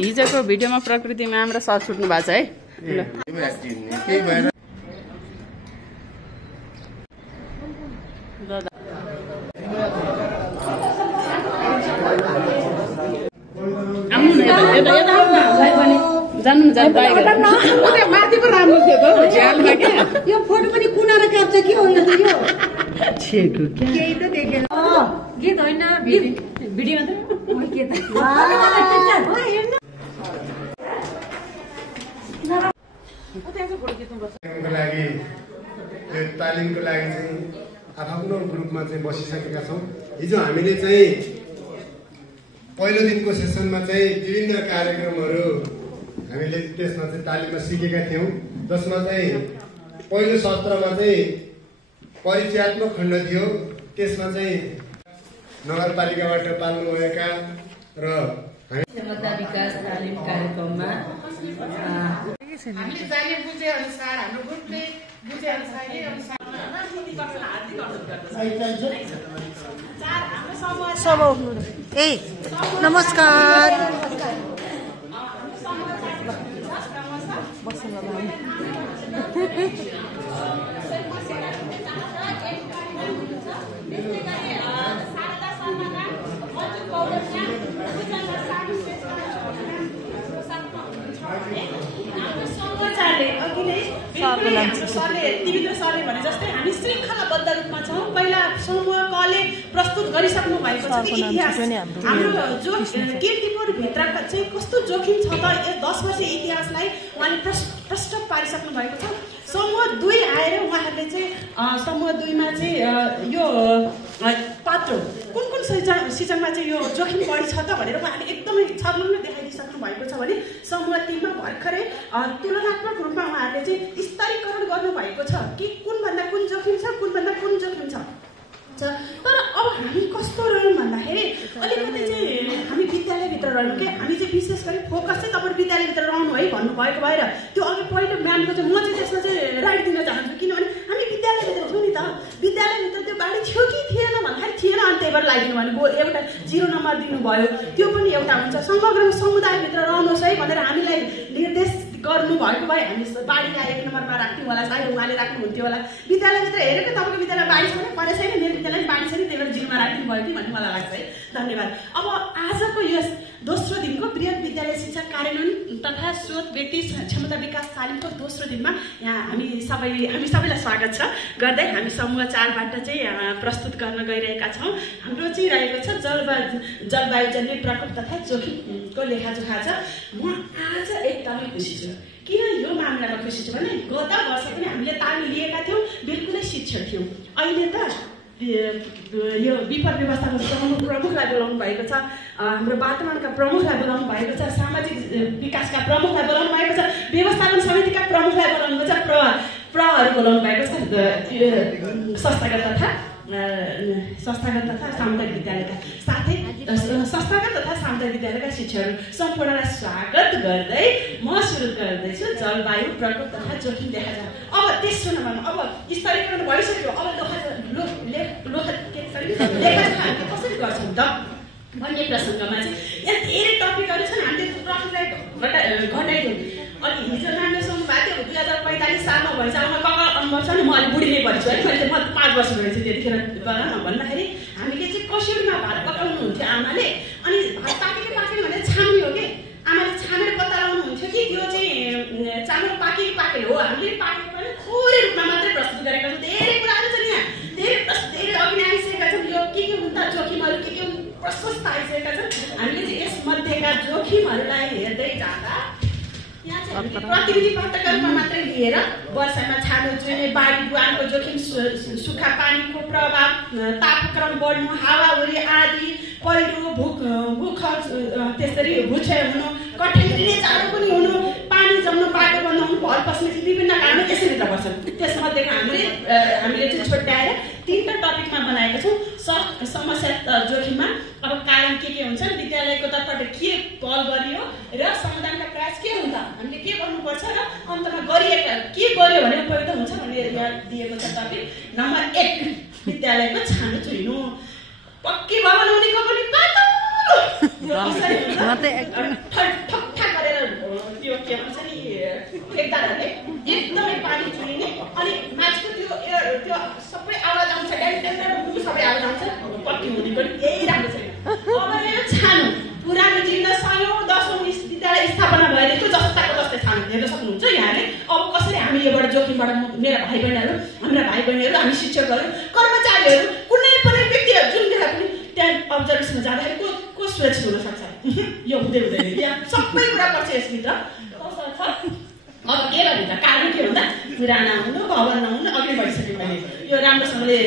हिजोको भिडियोमा प्रकृति म्याम र सर छुट्नु भएको छ है। माथि पो राम्रो थियो त झ्यालमा क्या यो फोटो पनि कुनाएर काट्छ कि होइन त यो छेको क्या केही त देखेन गीत होइन भिडियोमा त के त लागि यो तालिमको लागि चाहिँ आफ्नो ग्रुपमा चाहिँ बसिसकेका छौँ। हिजो हामीले चाहिँ पहिलो दिनको सेसनमा चाहिँ विभिन्न कार्यक्रमहरू हामीले त्यसमा चाहिँ तालिममा सिकेका थियौँ, जसमा चाहिँ पहिलो सत्रमा चाहिँ परिचयात्मक खण्ड थियो। त्यसमा चाहिँ नगरपालिकाबाट पाल्नुभएका र क्षमता विकास तालिम कार्यक्रममा हामीले जाने बुझे अनुसार हाम्रो ग्रुपले बुझे अनुसार नमस्कार सरले भने जस्तै हामी श्रृङ्खलाबद्ध रूपमा छौँ। पहिला समूह कले प्रस्तुत गरिसक्नु भएको छ कि इतिहास हाम्रो जो कीर्तिपुरभित्रका चाहिँ कस्तो जोखिम छ त 10 वर्ष इतिहासलाई उहाँले प्रष्ट पारिसक्नु भएको छ। समूह 2 आएर उहाँहरूले चाहिँ समूह 2 मा चाहिँ यो पात्रो कुन कुन सिजनमा चाहिँ यो जोखिम बढी छ त भनेर उहाँले एकदमै छर्लङ्ग देखाइदिइसक्नु भएको छ भने समूह 3 मा भर्खरै तुलनात्मक रूपमा उहाँहरूले चाहिँ स्तरीकरण गर्नुभएको छ कि कुनभन्दा कुन जोखिम छ, कुनभन्दा कुन जोखिम छ। तर अब हामी कस्तो रह्यौँ भन्दाखेरि अलिकति चाहिँ हामी विद्यालयभित्र रह्यौँ क्या। हामी चाहिँ विशेष गरी फोकस चाहिँ तपाईँ विद्यालयभित्र रहनु है भन्नुभएको भएर त्यो अघि पहिलो म्यामको चाहिँ म चाहिँ त्यसमा चाहिँ राइट दिन चाहन्छु, किनभने हामी विद्यालयभित्र छौँ नि त। विद्यालयभित्र त्यो बाढी थियो कि थिएन भन्दाखेरि थिएन, अनि त्यही भएर लगाइदिनु भने एउटा 0 नम्बर दिनुभयो, त्यो पनि एउटा हुन्छ। समग्र समुदायभित्र रहनुहोस् है भनेर हामीलाई निर्देश गर्नुभएको भए हामी बाढीलाई 1 नम्बरमा राख्थ्यौँ होला, सायद उहाँले राख्नुहुन्थ्यो होला। विद्यालयभित्र हेरेको तपाईँको विद्यालय बाढी छ भने परे छैन, मेरो विद्यालय बाढी छ नि, त्यही भएर 0मा राख्नु भयो कि भन्ने मलाई लाग्छ है। धन्यवाद। अब आजको यस दोस्रो दिनको बृहत विद्यालय शिक्षा कार्यान्वयन तथा स्रोत व्यक्ति क्षमता विकास तालिमको दोस्रो दिनमा यहाँ हामी सबैलाई स्वागत छ गर्दै हामी समूह 4बाट चाहिँ प्रस्तुत गर्न गइरहेका छौँ। हाम्रो चाहिँ रहेको छ जलवायुजन्य प्रकोप तथा जोखिमको लेखाजोखा छ। म आज एकदमै खुसी छु। किन यो मामलामा खुसी छु भने गत वर्ष पनि हामीले तालिम लिएका थियौँ, बिल्कुलै शिक्षक थियौँ। अहिले त यो विपद व्यवस्थापन प्रमुखलाई बोलाउनु भएको छ, हाम्रो वातावरणका प्रमुखलाई बोलाउनु भएको छ, सामाजिक विकासका प्रमुखलाई बोलाउनु भएको छ, व्यवस्थापन समितिका प्रमुखलाई बोलाउनु भएको छ, प्रहहरू बोलाउनु भएको छ, संस्थागत तथा सामुदायिक विद्यालयका साथै संस्थागत तथा सामुदायिक विद्यालयका शिक्षकहरू सम्पूर्णलाई स्वागत गर्दै म सुरु गर्दैछु जलवायु प्रकोप तथा जोखिम लेखाजोखा। अब तेस्रो नम्बरमा अब स्तरीकरण भइसक्यो, अब लेखाजोखा हामीले कसरी गर्छौँ त भन्ने प्रसङ्गमा चाहिँ यहाँ धेरै टपिकहरू छन्। हामीले टपिकलाई घटाइदिउँ। अनि हिजो नामले सुन्नु भएको थियो 2045 सालमा भएछ कका अनुभव छ नि, म अलिक बुढी नै पर्छु है, मैले म 5 वर्ष रहेछु त्यतिखेर भन्दाखेरि हामीले चाहिँ कसरीमा भात पकाउनुहुन्थ्यो आमाले, अनि भात पाकेको भने छाम्ने हो कि आमाले छामेर पत्ता लगाउनुहुन्थ्यो कि त्यो चाहिँ चामल पाकेको हो। हामीले पाकेको पनि थोरै रूपमा मात्रै प्रस्तुत गरेका छौँ। धेरै कुराहरू छन् यहाँ, धेरै अघि नै आइसकेका छन्। यो के हुँदा जोखिमहरू के प्रशस्त आइसकेका छन्। हामीले चाहिँ यसमध्येका जोखिमहरूलाई हेर्दै जाँदा प्रतिविधि पत्रका रूपमा मात्रै लिएर वर्षामा छानो चुहिने, बाढी बुहानको जोखिम, सुक्खा पानीको प्रभाव, तापक्रम बढ्नु, हावाहुरी आदि, पहिरो, त्यसरी भुक्षय हुनु, कठिन जाडो पनि हुनु, पानी जम्नु, बाटो बन्द हुनु, भर पस्ने विभिन्न कारणले यसरी पर्छन्। त्यसमध्येको हामीले चाहिँ छुट्याएर 3टा टपिकमा बनाएका छौँ। समस्या जोखिममा अब कारण के हुन्छन्, विद्यालयको तर्फबाट के पहल गरियो र समाधानका प्रयास के हुन्छ, हामीले के गर्नुपर्छ र अन्तमा गरिएका के गर्यो भने उपयुक्त हुन्छ भन्ने यहाँ दिएको छ। टपिक नम्बर 1 विद्यालयको छानो चुइनु पक्की भवन हुनेको पनि पातो ठकठक गरेर त्यो के भन्छ नि फेक्दाहरूले एकदमै पानी चुइने अनि माथिको त्यो सबै आवाज आउँछ सबै आवाज आउँछ पक्की हुने पनि केही राम्रो छैन। अब यो छानो पुरानो जीर्ण सानो 10औं विद्यालय स्थापना भएदेखि जस्ताको जस्तै छानो हेर्न सक्नुहुन्छ यहाँले। अब कसरी हामी योबाट जोखिमबाट मेरा भाइ बहिनीहरू हाम्रा भाइ बहिनीहरू हामी शिक्षकहरू कर्मचारीहरू कुनै पनि व्यक्तिहरू जुन बेला पनि त्यहाँ अब्जर्भेसनमा जाँदाखेरि को सुरक्षित हुन सक्छ यो हुँदैन यहाँ सबै कुरा पर्छ यसभित्र। अब के गर्ने त कारण के भन्दा कुरा नहुनु भवन नहुनु अघि बढिसक्यो भने यो राम्रोसँगले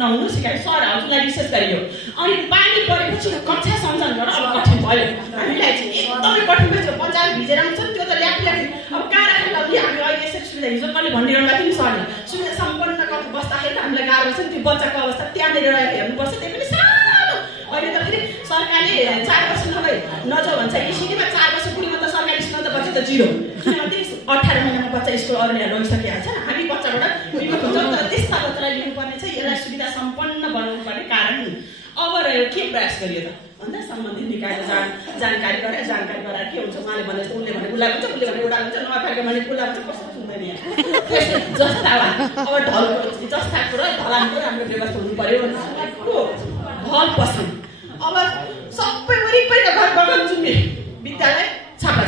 नहुनु सिकाइ सर हजुरलाई विशेष गरी यो अनि पानी परेपछि कक्षा सञ्चालन गर्न अब कठिन भयो हामीलाई चाहिँ एकदमै कठिन भयो। बजार भिजेर आउँछ त्यो त ल्यापी अब कहाँ राख्नु लागि हामी अहिले यसरी सुविधा हिजो मैले भनिरहनु भएको नि सरले सुविधा सम्पन्न बस्दाखेरि हामीलाई गाह्रो छ नि त्यो बच्चाको अवस्था त्यहाँनिर रहेर हेर्नुपर्छ त्यही पनि सानो। अहिले त फेरि सरकारले 4 वर्ष नजाऊ भन्छ एसिडीमा 4 वर्ष पुगेमा त सरकारी स्कुलमा त बच्चा त 0 किनभने 18 महिनामा बच्चा स्कुल अरूले लगिसकेको छ हामी बच्चाबाट विमुख हुन्छौँ तर त्यस्ता बच्चालाई लिनुपर्ने चाहिँ यसलाई सुविधा सम्पन्न बनाउनु पर्ने कारण अब रह्यो के प्रयास गरियो त भन्दा सम्बन्धित निकायले जानकारी गराएर के हुन्छ उहाँले भने उसले भने उसलाई हुन्छ उसले भने उडा हुन्छ नफाल्के भने उसलाई हुन्छ कस्तो सुन्दैन यहाँ जस्ता अब ढलको जस्ताको र ढलानको राम्रो व्यवस्था हुनु पर्यो भल पसन्द। अब सबै वरिपरि घर बगान चुन्ने विद्यालय छापा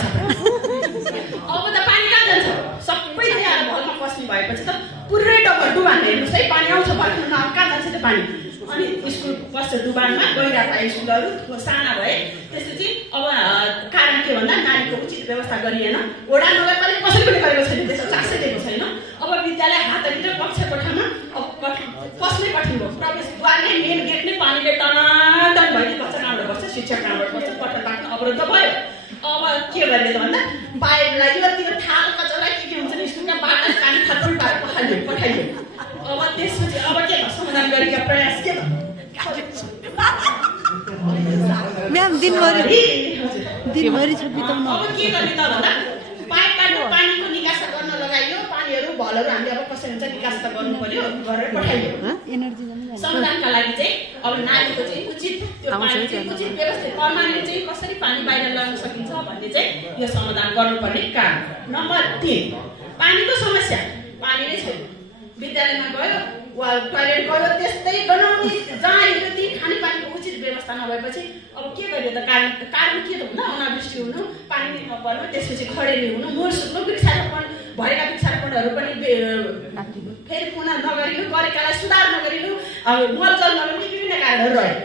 अब त पानी कहाँ जान्छ सबै ल्याएर भलमा पस्ने भएपछि त पुरै डुबान हेर्नुहोस् है पानी आउँछ भर्खर कहाँ जान्छ त्यो पानी अनि स्कुल पस्छ डुबानमा गइरहेका स्कुलहरू साना भए त्यसपछि अब कारण के भन्दा नानीको उचित व्यवस्था गरिएन वडा नगरपालिका कसैले पनि गरेको छैन त्यसको चासै दिएको छैन। अब विद्यालय हातभित्र कक्षा कोठामा अब पस्नै कठिन भयो प्रवेशद्वार नै मेन गेट नै पानीले टनाटन भइदिए बच्चा कहाँबाट बस्छ शिक्षक कहाँबाट बस्छ पठन पाठन अवरुद्ध भयो। अब के गर्ने त भन्दा बाहिरलाई त्यो थाल कचरा के हुन्छ नि स्कुलका बाटो पानी खत्तम पारेर पठाइयो। अब त्यसपछि अब के समाधान गरेका प्रयास के म्याम दिनभरि छ बिताउनु अब के गर्ने त भन्दा पाइपबाट पानीको निकास गर्न लगाइयो पानीहरू भलहरू हामीले अब कसरी हुन्छ निकास त गर्नु पर्यो गरेर पठाइयो। समाधानका लागि चाहिँ अब नालीको चाहिँ उचित त्यो पानी चाहिँ उचित व्यवस्थित पर्मानेन्ट चाहिँ कसरी पानी बाहिर ल्याउन सकिन्छ भन्ने चाहिँ यो समाधान गर्नुपर्ने कारण। नम्बर 3 पानीको समस्या पानी नै छैन विद्यालयमा गयो वा टोयलेट गयो त्यस्तै बनाउने जहाँ हेऱ्यो त्यही खानेपानीको उचित व्यवस्था नभएपछि अब के गर्यो त कारण के त भन्दा अनावृष्टि हुनु पानी नपर्नु त्यसपछि खडेरी हुनु मोर सुक्नु वृक्षारोपण भएका वृक्षारोपणहरू पनि फेरि पुनः नगरिनु गरेकालाई सुधार नगरिनु अब मलजल नगर्नु विभिन्न कारणहरू रह्यो।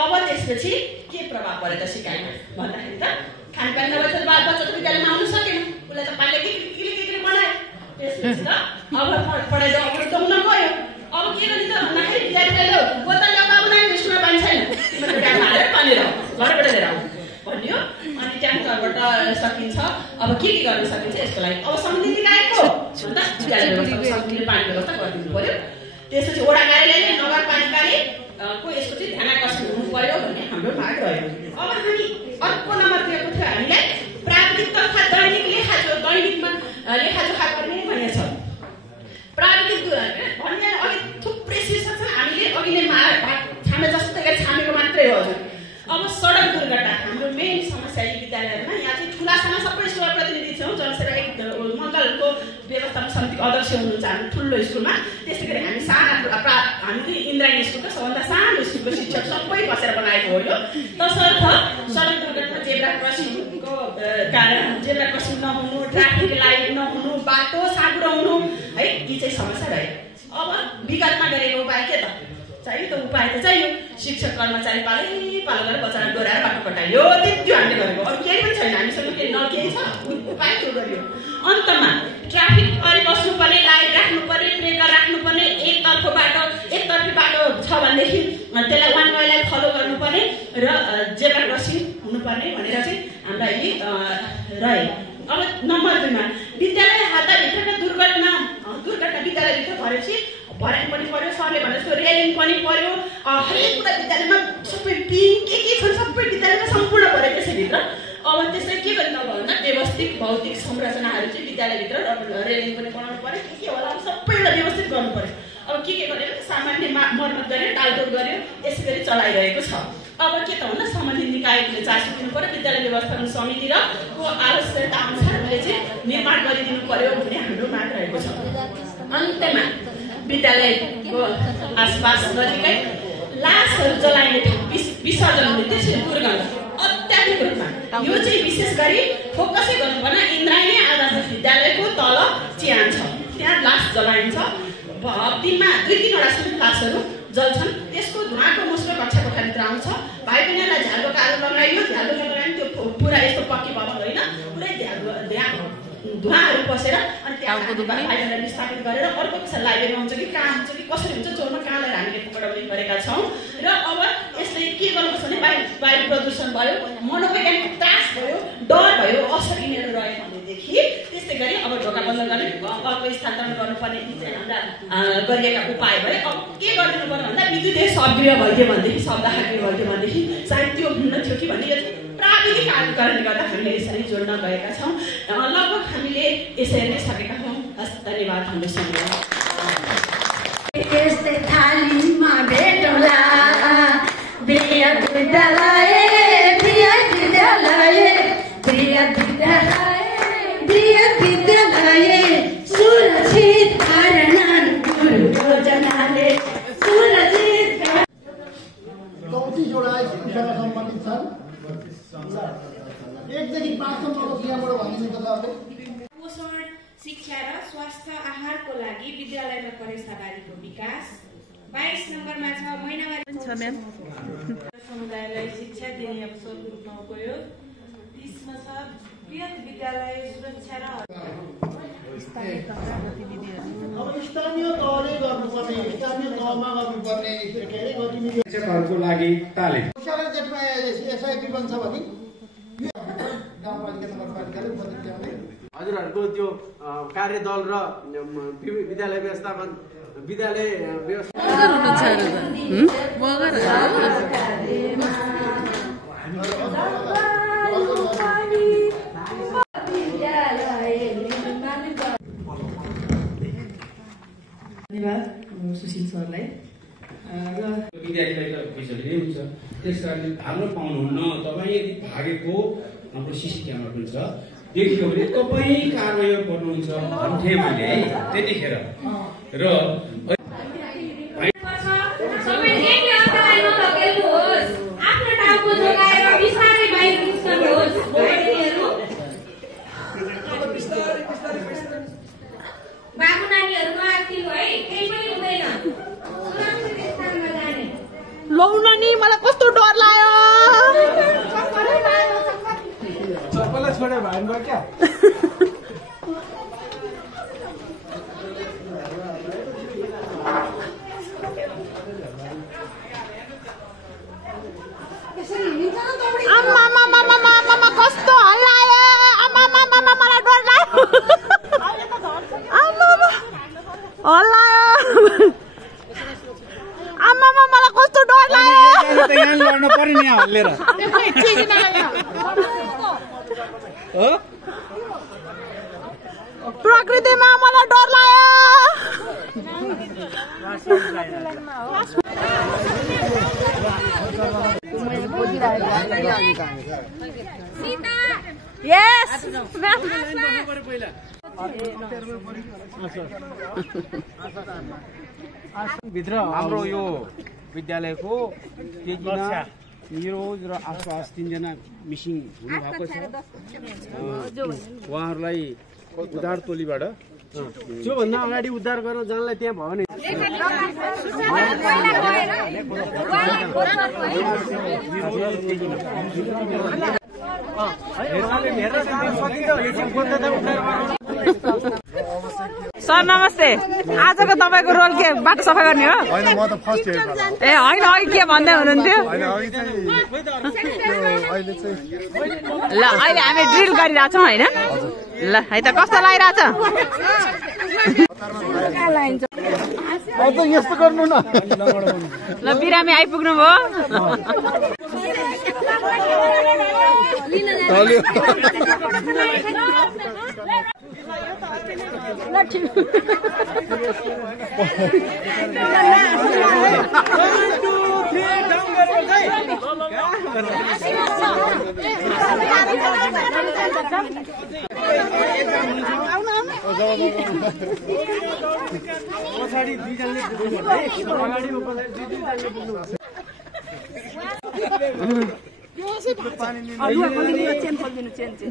अब त्यसपछि के प्रभाव पऱ्यो त सिकाइमा भन्दाखेरि त खानेपानी नभए त बच्चाको विद्यालयमा आउनु सकेन उसलाई त पानीले के बनायो त्यसपछि त अब पढाइ दौड्न गयो। अब के गर्ने त भन्दाखेरि विद्यार्थीले बोतल ल्याउँदा बनायो स्कुलमा पानी छैन हालेर पानी घरबाट लिएर आऊ भन्यो अनि ट्याङ्करबाट सकिन्छ। अब के गर्न सकिन्छ यसको लागि अब सम्बन्धित निकायको भन्दा विद्यालयले पानी व्यवस्था गरिदिनु पर्यो। त्यसपछि वडा कार्यालयले नगरपालिकाले को यसको चाहिँ ध्यान आकर्षण हुनु पर्यो भन्ने हाम्रो माग रह्यो। अब हामी अर्को नम्बर दिएको थियो हामीलाई प्राविधिक तथा दैनिक दैनिकमा लेखाजोखा गर्ने भनेको छ। प्राविधिक भन्ने अघि थुप्रै शीर्षक छन् हामीले अघि नै छामे जस्तो गरी छामेको मात्रै हो हजुर। अब सडक दुर्घटना हाम्रो मेन समस्या यी विद्यालयहरूमा यहाँ चाहिँ ठुलासाना सबै स्कुलमा प्रतिनिधि छौँ जनसेवा एक मङ्गलको व्यवस्थापन समितिको अध्यक्ष हुनुहुन्छ हाम्रो ठुलो स्कुलमा त्यसै गरी हामी साना हामीले इन्द्रायणी स्कुलको सबभन्दा सानो स्कुलको शिक्षक सबै बसेर बनाएको हो यो। तसर्थ सडक दुर्घटना जेब्रा क्रसिङको कारण जेब्रा क्रसिङ नहुनु ट्राफिक लाइट नहुनु बाटो साँघुरो हुनु है यी चाहिँ समस्या रह्यो। अब विगतमा गरेको उपाय के त चाहियो त उपाय त चाहियो शिक्षक कर्मचारी पालो गरेर बच्चालाई डोराएर बाटो कटाइयो त्यो हामीले गरेको अरू केही पनि छैन हामीसँग केही केही छ उपाय त्यो गरियो। अन्तमा ट्राफिक अरे बस्नुपर्ने लाइट राख्नुपर्ने ब्रेकर राख्नुपर्ने एकतर्फी बाटो छ भनेदेखि त्यसलाई वान वेलाई फलो गर्नुपर्ने र जेब्रा क्रसिङ हुनुपर्ने भनेर चाहिँ हाम्रा यी रहे। अब नम्बर 2मा विद्यालय हाताभित्रका दुर्घटना विद्यालयभित्र भएपछि भर्याङ पनि पर्यो सरले भने जस्तो रेलिङ पनि पर्यो हरेक कुरा विद्यालयमा सबै पिङ के छन् सबै विद्यालयमा सम्पूर्ण पऱ्यो त्यसैभित्र। अब त्यसलाई के गर्नु अब भन्दा व्यवस्थित भौतिक संरचनाहरू चाहिँ विद्यालयभित्र रेलिङ पनि बनाउनु पर्यो के होला सबै एउटा व्यवस्थित गर्नु पर्यो। अब के गरेर सामान्य मर्मत गर्यो, टालटोल गर्यो, यसै गरी चलाइरहेको छ। अब के त भन्दा सम्बन्धित निकायले चासो दिनु पर्यो, विद्यालय व्यवस्थापन समिति र को आवश्यकता अनुसार उसले चाहिँ निर्माण गरिदिनु पर्यो भन्ने हाम्रो माग रहेको छ। अन्त्यमा विद्यालयको आसपास नजिकै लासहरू जलाइने विसर्जन हुने त्यसरी दुर्गन्ध अत्याधिक रूपमा। यो चाहिँ विशेष गरी फोकसै गर्नु पर्ने इन्द्रायणी आदर्श विद्यालयको तल चिहान छ, त्यहाँ लास जलाइन्छ। दिनमा 2-3 वटासम्म लासहरू जल्छन्। त्यसको धुवाको मुस्को कक्षा कोठाभित्र आउँछ। भाइ बहिनीलाई झ्यालको कालो लगाइयो, झ्यालको लगाइयो, त्यो पुरा यस्तो पक्की भवन होइन, पुरै धुवाहरू पसेर अनि त्यहाँ भाइ बहिनीलाई विस्थापित गरेर अर्को किसिम लाइब्रेरीमा हुन्छ कि कहाँ हुन्छ कि कसरी हुन्छ चोरमा कहाँलाई हामीले पक्राउने गरेका छौँ। र अब यसले के गर्नुपर्छ भने वायु प्रदूषण भयो, मनोवैज्ञानिक त्रास भयो, डर भयो, असर यिनीहरू रह्यो भनेदेखि त्यस्तै गरी अब ढोका बन्द गर्ने अर्को स्थानान्तरण गर्नुपर्ने गरिएका उपाय भए। अब के गरिदिनु पर्यो भन्दा विद्युतीय शवगृह भइदियो भनेदेखि, शवदाहगृह भइदियो भनेदेखि सायद त्यो हुन्न थियो कि भन्ने प्राविधिक कारणले गर्दा हामीले यसरी जोड्न गएका छौँ। लगभग हामीले यसरी नै सकेका छौँ। हस्, धन्यवाद। हाम्रो समय यस्तै थालीमा भेटौँला बृहत विद्यालय, बृहत विद्यालय, बृहत विद्यालय, बृहत विद्यालय, सुरक्षित कारण गुरु योजनाले सुरक्षित। 34 वटा स्कुलसँग सम्बन्धित छन्। 1 देखि 5 सम्मको यहाँबाट भनिदिनु तपाईँहरूले। पोषण शिक्षा र स्वास्थ्य आहारको लागि विद्यालयमा प्रवेशावलीको विकास। 22 नम्बरमा छ महिनावारी समुदायलाई शिक्षा दिने अवसरको रूपमा उपयोग। 30 मा छ बृहत विद्यालय सुरक्षा र अब स्थानीय तहले गर्नुपर्ने, स्थानीय तहमा गर्नुपर्ने के अरे गतिविधि शिक्षकहरूको लागि तालिम। सारा जेठमा एसआइपी बन्छ भने गाउँपालिका नगरपालिकाले बजेट ल्याउने। हजुरहरूको त्यो कार्यदल र विद्यालय व्यवस्थापन विद्यालय धन्यवाद सुशील सरलाई। विद्यार्थीलाई पैसाले नै हुन्छ, त्यस कारणले भाग्न पाउनुहुन्न। तपाईँ यदि भागेको हाम्रो सिसी क्यामेरा पनि छ, देखियो भने तपाईँ कारवाही गर्नुहुन्छ भन्थे मैले है त्यतिखेर। र बाबु नानीहरुमा एक्टिभ है, केही पनि हुँदैन। लौ नानी, मलाई कस्तो डर लाग्यो। सबैलाई छोडे भाइ गयो क्या? आमा कस्तो हल्लायो। आमा मलाई डर लाग्यो। आमा मलाई कस्तो डर लाग्यो। यहाँ लड्न पर्यो नि हल्लेर। प्रकृतिमा मलाई डर लाग्यो। यस भित्र हाम्रो यो विद्यालयको निरोज र आसपास 3 जना मिसिङ हुनुभएको छ। उहाँहरूलाई उद्धार टोलीबाट त्योभन्दा अगाडि उद्धार गर्न जानलाई त्यहाँ भयो भने सर नमस्ते। आजको तपाईँको रोल के बाटो सफा गर्ने हो? होइन, म त फर्स्ट इयर ए होइन, अघि के भन्दै हुनुहुन्थ्यो? ल अहिले हामी ड्रिल गरिरहेछौँ होइन? ल है त कस्तो लागिरहेछ? यस्तो गर्नु न। ल बिरामी आइपुग्नु भयो।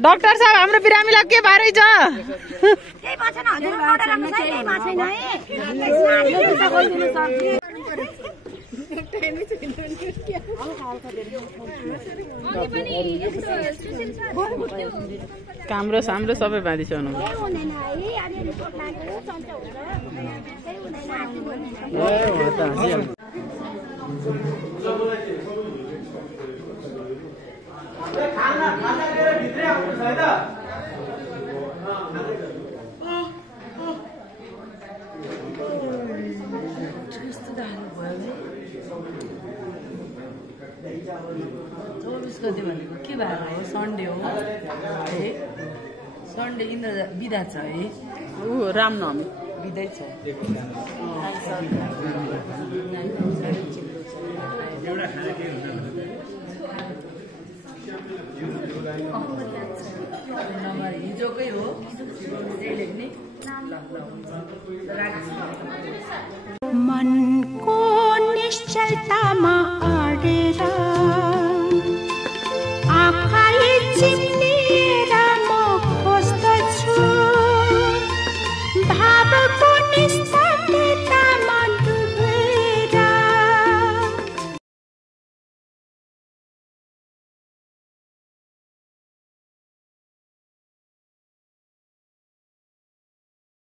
डाक्टर साहब हाम्रो बिरामीलाई के भएर छ? काम्रो साम्रो सबै बाँधिसक्नु गते भनेको के भएर हो? सन्डे हो है, सन्डे इन्द्र बिदा छ है, रामनवमी बिदै छ। हिजोकै हो मनको निश्चलतामा